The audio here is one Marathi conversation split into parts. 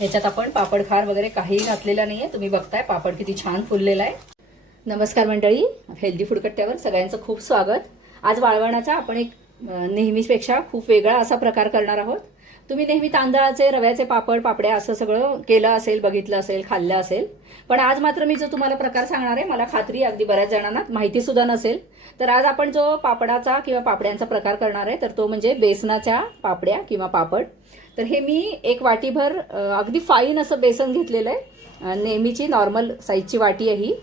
ह्याच्यात आपण पापड खार वगैरे काहीही घातलेला नाही आहे तुम्ही बघताय पापड किती छान फुललेला आहे. नमस्कार मंडळी हेल्दी फुडकट्ट्यावर सगळ्यांचं खूप स्वागत. आज वाळवणाचा आपण एक नेहमीपेक्षा खूप वेगळा असा प्रकार करणार आहोत. तुम्ही नेहमी तांदळाचे रव्याचे पापड पापड्या असं सगळं केलं असेल बघितलं असेल खाल्लं असेल. पण आज मात्र मी जो तुम्हाला प्रकार सांगणार आहे मला खात्री अगदी बऱ्याच जणांना माहिती सुद्धा नसेल. तर आज आपण जो पापडाचा किंवा पापड्यांचा प्रकार करणार आहे तर तो म्हणजे बेसनाच्या पापड्या किंवा पापड. तर हे मी एक वाटीभर अगदी फाईन असं बेसन घेतलेलं आहे. नेहमीची नॉर्मल साईजची वाटी आहे ही.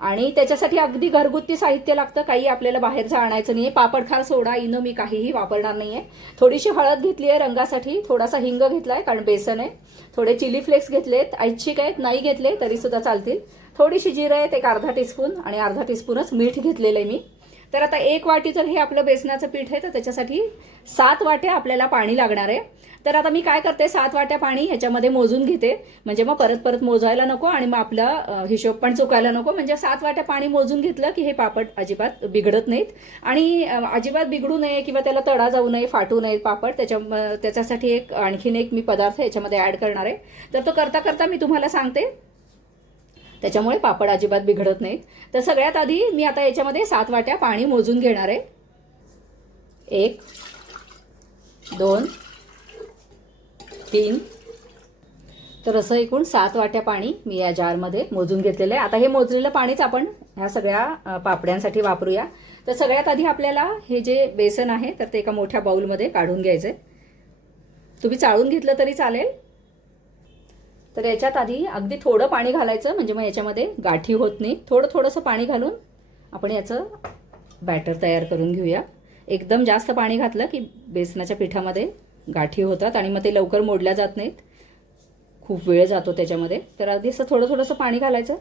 आणि त्याच्यासाठी अगदी घरगुती साहित्य लागतं. काही आपल्याला बाहेरचं आणायचं नाही आहे पापड खार सोडा इनो मी काहीही वापरणार नाही आहे थोडीशी हळद घेतली आहे रंगासाठी. थोडासा हिंग घेतला आहे कारण बेसन आहे. थोडे चिली फ्लेक्स घेतलेत. ऐच्छिक आहेत. नाही घेतले तरीसुद्धा चालतील. थोडीशी जिरं आहेत एक अर्धा टीस्पून आणि अर्धा टीस्पूनच मीठ घेतलेलं आहे मी. तर आता एक वाटी जर हे आपलं बेसनाचं पीठ आहे तर त्याच्यासाठी सात वाट्या आपल्याला पाणी लागणार आहे. तर आता मी काय करते सात वाट्या पाणी ह्याच्यामध्ये मोजून घेते. म्हणजे मग परत परत मोजायला नको आणि मग आपला हिशोब पण चुकायला नको. म्हणजे सात वाट्या पाणी मोजून घेतलं की हे पापड अजिबात बिघडत नाहीत. आणि अजिबात बिघडू नये किंवा त्याला तडा जाऊ नये फाटू नये पापड. त्याच्या त्याच्यासाठी एक आणखीन एक मी पदार्थ याच्यामध्ये ॲड करणार आहे. तर तो करता करता मी तुम्हाला सांगते. त्याच्यामुळे पापड अजिबात बिघडत नाहीत. तर सगळ्यात आधी मी आता याच्यामध्ये सात वाट्या पाणी मोजून घेणार आहे. एक दोन तीन. तर असं एकूण सात वाट्या पाणी मी या जारमध्ये मोजून घेतलेलं आहे. आता हे मोजलेलं पाणीच आपण ह्या सगळ्या पापड्यांसाठी वापरूया. तर सगळ्यात आधी आपल्याला हे जे बेसन आहे तर ते एका मोठ्या बाऊलमध्ये काढून घ्यायचं आहे तुम्ही चाळून घेतलं तरी चालेल. तर याच्यात आधी अगदी थोडं पाणी घालायचं म्हणजे मग याच्यामध्ये गाठी होत नाही. थोडं थोडंसं पाणी घालून आपण याचं बॅटर तयार करून घेऊया. एकदम जास्त पाणी घातलं की बेसनाच्या पिठामध्ये गाठी होतात आणि मग ते लवकर मोडल्या जात नाहीत. खूप वेळ जातो त्याच्यामध्ये. तर अगदी असं थोडं थोडंसं पाणी घालायचं.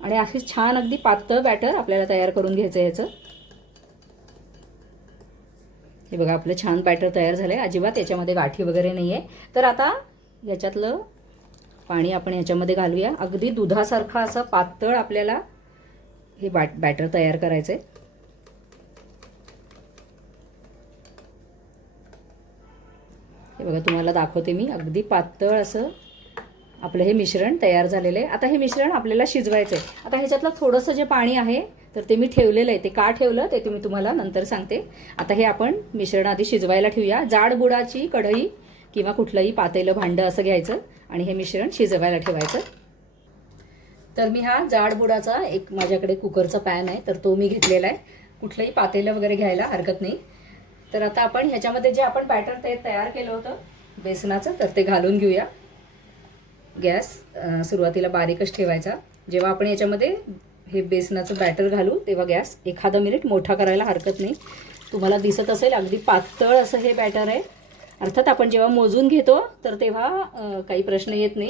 आणि अशी छान अगदी पातळ बॅटर आपल्याला तयार करून घ्यायचं याचं. हे बघा आपलं छान बॅटर तयार झालं आहे अजिबात याच्यामध्ये गाठी वगैरे नाही आहे तर आता याच्यातलं पाणी आपण याच्यामध्ये घालूया. अगदी दुधासारखं असं पातळ आपल्याला हे बॅट बॅटर तयार करायचं आहे हे बघा तुम्हाला दाखवते मी. अगदी पातळ असं आपलं हे मिश्रण तयार झालेलं आहे. आता हे मिश्रण आपल्याला शिजवायचं आहे आता ह्याच्यातलं थोडंसं जे पाणी आहे तर ते मी ठेवलेलं आहे. ते का ठेवलं ते तुम्ही तुम्हाला नंतर सांगते. आता हे आपण मिश्रण आधी शिजवायला ठेवूया. जाड बुडाची कढई किंवा कुठलंही पातेलं भांडं असं घ्यायचं. आणि हे मिश्रण शिजवायला ठेवायचं. तर मी हा जाड बुडाचा एक माझ्याकडे कुकरचा पॅन आहे तर तो मी घेतलेला आहे. कुठलंही पातेलं वगैरे घ्यायला हरकत नाही. तर आता आपण ह्याच्यामध्ये जे आपण बॅटर ते तयार केलं होतं बेसनाचं तर ते घालून घेऊया. गॅस सुरुवातीला बारीकच ठेवायचा. जेव्हा आपण याच्यामध्ये हे बेसनाचं बॅटर घालू तेव्हा गॅस एखादा मिनिट मोठा करायला हरकत नाही. तुम्हाला दिसत असेल अगदी पातळ असं हे बॅटर आहे. अर्थात आपण जेव्हा मोजून घेतो तर तेव्हा काही प्रश्न येत नाही.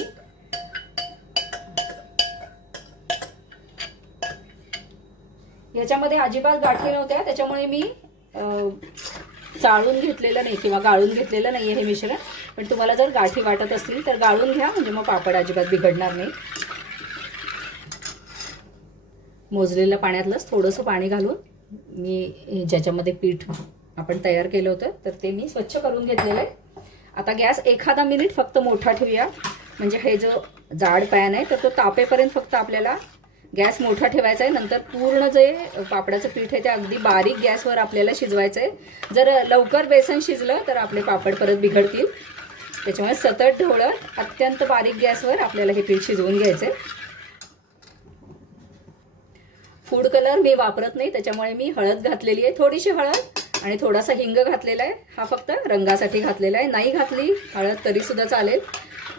याच्यामध्ये अजिबात गाठी नव्हत्या त्याच्यामुळे मी चाळून घेतलेलं नाही किंवा गाळून घेतलेलं नाही हे मिश्रण. पण तुम्हाला जर गाठी वाटत असतील तर गाळून घ्या म्हणजे मग पापड अजिबात बिघडणार नाही. मोजलेलं पाण्यातलंच थोडंसं पाणी घालून मी ज्याच्यामध्ये पीठ आपण तयार केलं होतं तर ते मी स्वच्छ करून घेतलेलं आहे. आता गॅस एखादा मिनिट फक्त मोठा ठेवूया. म्हणजे हे जो जाड पॅन आहे तर तो तापेपर्यंत फक्त आपल्याला गॅस मोठा ठेवायचा आहे. नंतर पूर्ण जे पापडाचं पीठ आहे ते अगदी बारीक गॅसवर आपल्याला शिजवायचं आहे. जर लवकर बेसन शिजलं तर आपले पापड परत बिघडतील. त्याच्यामुळे सतत ढवळत अत्यंत बारीक गॅसवर आपल्याला हे पीठ शिजवून घ्यायचं आहे. फूड कलर मी वापरत नाही त्याच्यामुळे मी हळद घातलेली आहे. थोडीशी हळद आणि थोडासा हिंग घातलेला आहे. हा फक्त रंगासाठी घातलेला आहे. नाही घातली हळद तरीसुद्धा चालेल.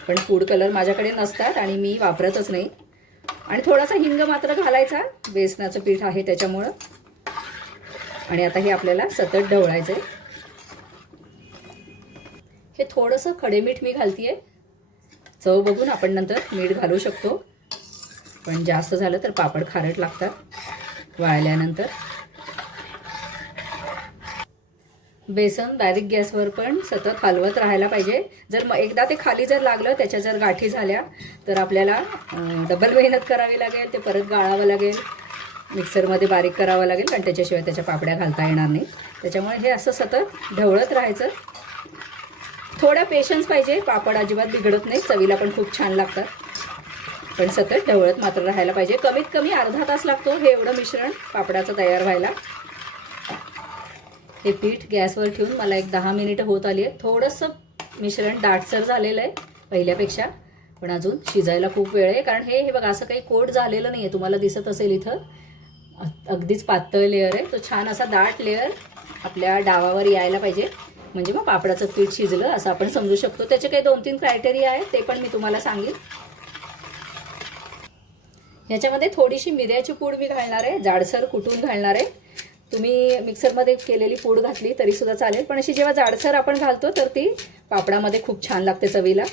पण फूड कलर माझ्याकडे नसतात आणि मी वापरतच नाही. आणि थोडासा हिंग मात्र घालायचा. बेसनाचं पीठ आहे त्याच्यामुळं. आणि आता हे आपल्याला सतत ढवळायचं आहे हे थोडंसं खडे मीठ मी घालतीये. चव बघून आपण नंतर मीठ घालू शकतो. पण जास्त झालं तर पापड खारट लागतात. वाळल्यानंतर. बेसन बारीक गॅसवर पण सतत हलवत राहायला पाहिजे. जर मग एकदा ते खाली जर लागलं त्याच्या जर गाठी झाल्या तर आपल्याला डबल मेहनत करावी लागेल ते परत गाळावं लागेल मिक्सरमध्ये बारीक करावं लागेल कारण त्याच्याशिवाय त्याच्या पापड्या घालता येणार नाही त्याच्यामुळे हे असं सतत ढवळत राहायचं. थोडा पेशन्स पाहिजे पापड अजिबात बिघडत नाही चवीला पण खूप छान लागतात. पण सतत ढवळत मात्र राहायला पाहिजे. कमीत कमी अर्धा तास लागतो हे एवढं मिश्रण पापडाचं तयार व्हायला. हे पीठ गॅसवर ठेवून मला एक दहा मिनिटं होत आली आहे थोडंसं मिश्रण दाटसर झालेलं आहे पहिल्यापेक्षा. पण अजून शिजायला खूप वेळ आहे. कारण हे हे बघा असं काही कोट झालेलं नाही आहे तुम्हाला दिसत असेल इथं. अगदीच पातळ लेअर आहे. तो छान असा दाट लेअर आपल्या डावावर यायला पाहिजे. म्हणजे मग पापडाचं पीठ शिजलं असं आपण समजू शकतो. त्याचे काही दोन तीन क्रायटेरिया आहेत ते पण मी तुम्हाला सांगेन. ह्याच्यामध्ये थोडीशी मिऱ्याची पूड मी घालणार आहे. जाडसर कुटून घालणार आहे? तुम्ही मिक्सरमध्ये केलेली पूड घातली तरीसुद्धा चालेल. पण अशी जेव्हा जाडसर आपण घालतो तर ती पापडामध्ये खूप छान लागते चवीला.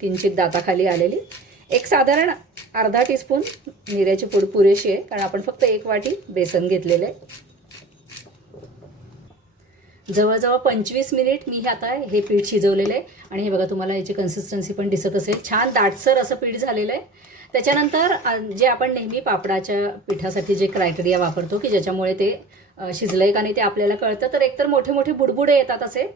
किंचित दाताखाली आलेली. एक साधारण अर्धा टीस्पून निऱ्याची पूड पुरेशी आहे कारण आपण फक्त एक वाटी बेसन घेतलेलं आहे. जवळजवळ पंचवीस मिनिट मी हे आता हे पीठ शिजवलेलं आहे. आणि हे बघा तुम्हाला याची कन्सिस्टन्सी पण दिसत असेल. छान दाटसर असं पीठ झालेलं आहे. त्याच्यानंतर जे आपण नेहमी पापडाच्या पिठासाठी जे क्रायटेरिया वापरतो की ज्याच्यामुळे ते शिजलं शिजलंय का नाही ते आपल्याला कळतं. तर एकतर मोठे मोठे बुडबुडे येतात असे.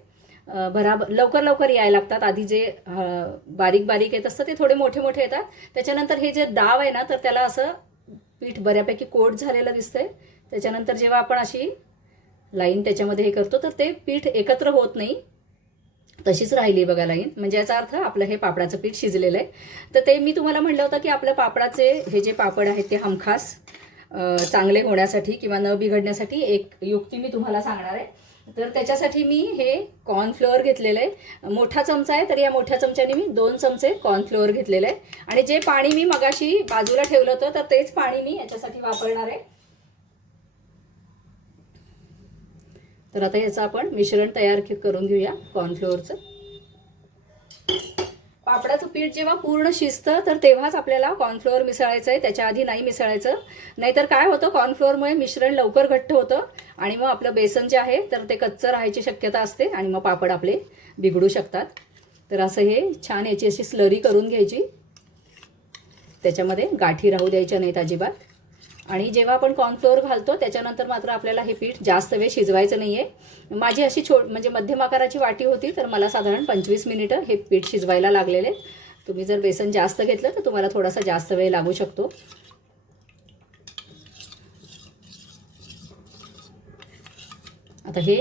भरा लवकर लवकर यायला लागतात. आधी जे बारीक बारीक येत असतं ते थोडे मोठे मोठे येतात. त्याच्यानंतर हे जे दाव आहे ना तर त्याला असं पीठ बऱ्यापैकी कोट झालेलं दिसतंय. त्याच्यानंतर जेव्हा आपण अशी लाईन त्याच्यामध्ये हे करतो तर ते पीठ एकत्र होत नाही. तशीच राहिली बघा लाईन. म्हणजे याचा अर्थ आपलं हे पापडाचं पीठ शिजलेलं आहे. तर ते मी तुम्हाला म्हणलं होतं की आपल्या पापडाचे हे जे पापड आहेत ते हमखास. चांगले होण्यासाठी किंवा न बिघडण्यासाठी एक युक्ती मी तुम्हाला सांगणार आहे. तर त्याच्यासाठी मी हे कॉर्नफ्लोअर घेतलेलं आहे. मोठा चमचा आहे तर या मोठ्या चमच्याने मी दोन चमचे कॉर्नफ्लोअर घेतलेलं आहे. आणि जे पाणी मी मगाशी बाजूला ठेवलं होतं तर तेच पाणी मी याच्यासाठी वापरणार आहे. तर आता याचं आपण मिश्रण तयार करून घेऊया कॉर्नफ्लोअरचं पापडाचं पीठ जेव्हा पूर्ण शिजतं तर तेव्हाच आपल्याला कॉर्नफ्लोअर मिसळायचं आहे. त्याच्या आधी नाही मिसळायचं. नाहीतर काय होतं? कॉर्नफ्लोअरमुळे मिश्रण लवकर घट्ट होतं आणि मग आपलं बेसन जे आहे तर ते कच्चं राहायची शक्यता असते आणि मग पापड आपले बिघडू शकतात. तर असं हे छान याची अशी स्लरी करून घ्यायची. त्याच्यामध्ये गाठी राहू द्यायच्या नाहीत अजिबात. आणि जेव्हा आपण कॉर्नफ्लोअर घालतो त्याच्यानंतर मात्र आपल्याला हे पीठ जास्त वेळ शिजवायचं नाही आहे माझी अशी छो म्हणजे मध्यम आकाराची वाटी होती तर मला साधारण पंचवीस मिनिटं हे पीठ शिजवायला लागलेले. तुम्ही जर बेसन जास्त घेतलं तर तुम्हाला थोडासा जास्त वेळ लागू शकतो. आता हे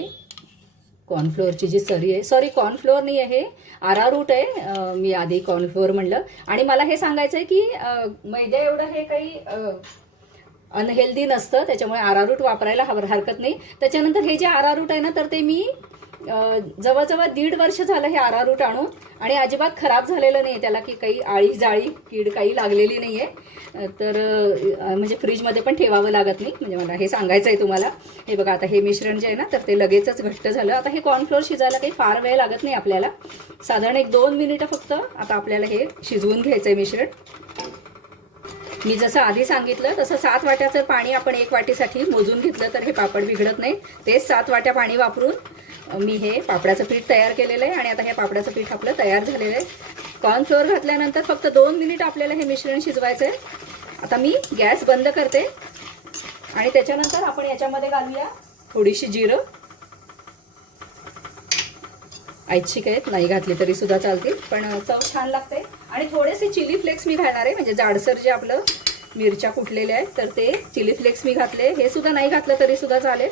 कॉर्नफ्लोअरची जी सरी आहे सॉरी कॉर्नफ्लोअर नाही आहे आरारूट आहे मी आधी कॉर्नफ्लोअर म्हणलं. आणि मला हे सांगायचं आहे की मैद्या एवढं हे काही अनहेल्दी नसतं त्याच्यामुळे आरारूट वापरायला हवं हरकत नाही. त्याच्यानंतर हे जे आरारूट आहे ना तर ते मी जवळजवळ दीड वर्ष झालं हे आरारूट आणून. आणि अजिबात खराब झालेलं नाही त्याला की काही आळी जाळी कीड काही लागलेली नाही आहे तर म्हणजे फ्रीजमध्ये पण ठेवावं लागत नाही. म्हणजे मला हे सांगायचं आहे तुम्हाला. हे बघा आता हे मिश्रण जे आहे ना तर ते लगेचच घट्ट झालं. आता हे कॉर्नफ्लोअर शिजायला काही फार वेळ लागत नाही आपल्याला. साधारण एक दोन मिनिटं फक्त आता आपल्याला हे शिजवून घ्यायचं आहे मिश्रण. मी जसं आधी सांगितलं तसं सात वाट्याचं पाणी आपण एक वाटीसाठी मोजून घेतलं तर हे पापड बिघडत नाही. तेच सात वाट्या पाणी वापरून मी हे पापडाचं पीठ तयार केलेलं आहे आणि आता हे पापडाचं पीठ आपलं तयार झालेलं आहे. कॉर्नफ्लोअर घातल्यानंतर फक्त दोन मिनिट आपल्याला हे मिश्रण शिजवायचं आहे आता मी गॅस बंद करते आणि त्याच्यानंतर आपण याच्यामध्ये घालूया थोडीशी जिरं. ऐच्छिक आहेत नाही घातली तरी सुद्धा चालतील. पण चव छान लागते. आणि थोडेसे चिली फ्लेक्स मी घालणार आहे. म्हणजे जाडसर जे आपलं मिरच्या कुटलेल्या आहेत तर ते चिली फ्लेक्स मी घातले. हे सुद्धा नाही घातलं तरी सुद्धा चालेल.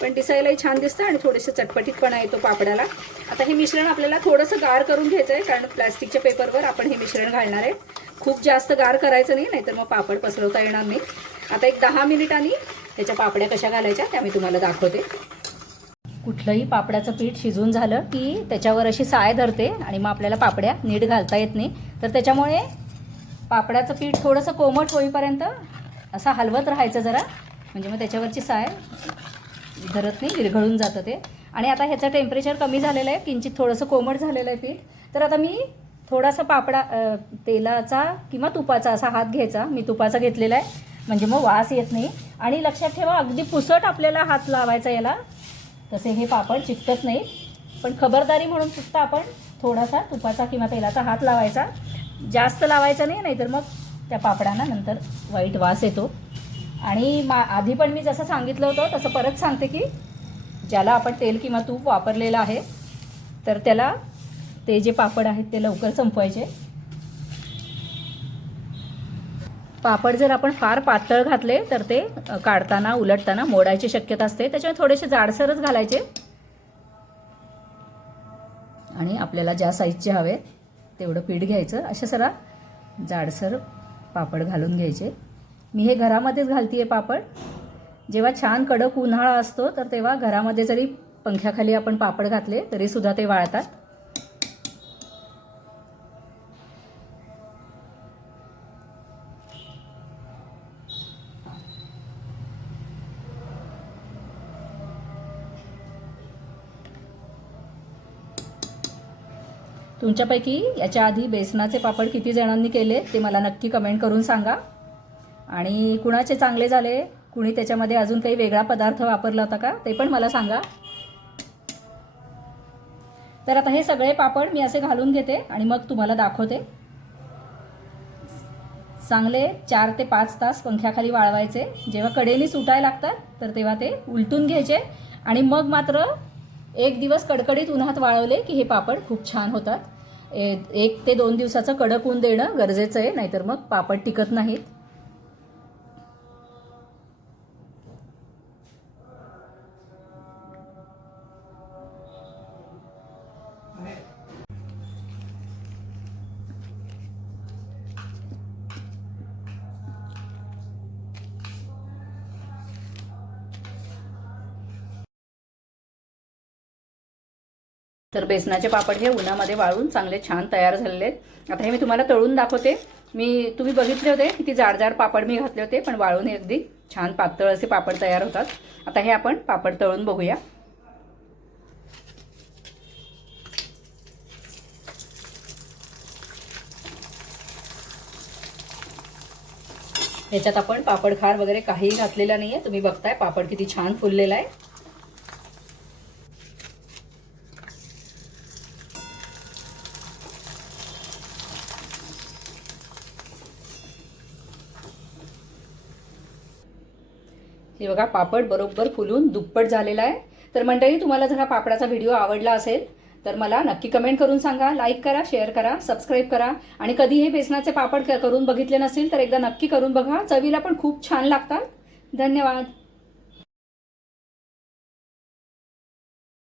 पण दिसायलाही छान दिसतं आणि थोडेसे चटपटीतपणा येतो पापडाला. आता हे मिश्रण आपल्याला थोडंसं गार करून घ्यायचं आहे कारण प्लास्टिकच्या पेपरवर आपण हे मिश्रण घालणार आहे. खूप जास्त गार करायचं नाही नाहीतर मग पापड पसरवता येणार नाही. आता एक दहा मिनिटांनी त्याच्या पापड्या कशा घालायच्या त्या मी तुम्हाला दाखवते. कुठलंही पापडाचं पीठ शिजून झालं की त्याच्यावर अशी साय धरते आणि मग आपल्याला पापड्या नीट घालता येत नाही. तर त्याच्यामुळे पापडाचं पीठ थोडंसं कोमट होईपर्यंत असं हलवत राहायचं जरा. म्हणजे मग त्याच्यावरची साय धरत नाही विरघळून जातं ते. आणि आता ह्याचं टेम्परेचर कमी झालेलं आहे किंचित थोडंसं कोमट झालेलं आहे पीठ. तर आता मी थोडासा पापडा तेलाचा किंवा तुपाचा असा हात घ्यायचा. मी तुपाचा घेतलेला आहे. म्हणजे मग वास येत नाही. आणि लक्षात ठेवा अगदी पुसट आपल्याला हात लावायचा याला. तसे हे पापड चिकटत नाही. पण खबरदारी म्हणून फक्त आपण थोडासा तुपाचा किंवा तेलाचा हात लावायचा. जास्त लावायचा नाही नाहीतर मग त्या पापडांना नंतर वाईट वास येतो. आणि मा आधी पण मी जसं सांगितलं होतं तसं परत सांगते की ज्याला आपण तेल किंवा तूप वापरलेलं आहे तर त्याला ते जे पापड आहेत ते लवकर संपवायचे. पापड जर आपण फार पातळ घातले तर ते काढताना उलटताना मोडायची शक्यता असते. त्याच्यामुळे थोडेसे जाडसरच घालायचे. आणि आपल्याला ज्या साईजचे हवे तेवढं पीठ घ्यायचं. असे सरा जाडसर पापड घालून घ्यायचे. मी हे घरामध्येच घालते आहे पापड. जेव्हा छान कडक उन्हाळा असतो तर तेव्हा घरामध्ये जरी पंख्याखाली आपण पापड घातले तरीसुद्धा ते वाळतात. तुमच्यापैकी याच्या आधी बेसनाचे पापड किती जणांनी केले ते मला नक्की कमेंट करून सांगा. आणि कुणाचे चांगले झाले कुणी त्याच्यामध्ये अजून काही वेगळा पदार्थ वापरला होता का ते पण मला सांगा. तर आता हे सगळे पापड मी असे घालून घेते आणि मग तुम्हाला दाखवते. चांगले चार ते पाच तास पंख्याखाली वाळवायचे. जेव्हा कडेनी सुटायला लागतात तर तेव्हा ते उलटून घ्यायचे आणि मग मात्र एक दिवस कडकडीत उन्हात वाळवले की हे पापड खूप छान होतात. ए- एक ते दोन दिवसाचं कडक ऊन देणं गरजेचं आहे नाहीतर मग पापड टिकत नाहीत. तर बेसनाचे पापड हे उन्हामध्ये वाळून चांगले छान तयार झालेले आहेत. आता हे मी तुम्हाला तळून दाखवते. मी तुम्ही बघितले होते किती जाड जाड पापड मी घातले होते पण वाळून हे अगदी छान पातळ असे पापड तयार होतात. आता हे आपण पापड तळून बघूया. ह्याच्यात आपण पापड खार वगैरे काहीही घातलेला नाही आहे तुम्ही बघताय पापड किती छान फुललेला आहे. हे बघा पापड बरोबर फुलून दुप्पट झालेला आहे. तर मंडळी तुम्हाला जर हा पापडाचा व्हिडिओ आवडला असेल तर मला नक्की कमेंट करून सांगा लाईक करा शेअर करा सबस्क्राईब करा. आणि कधी हे बेसनाचे पापड करून बघितले नसेल तर एकदा नक्की करून बघा. चवीला पण खूप छान लागतात. धन्यवाद.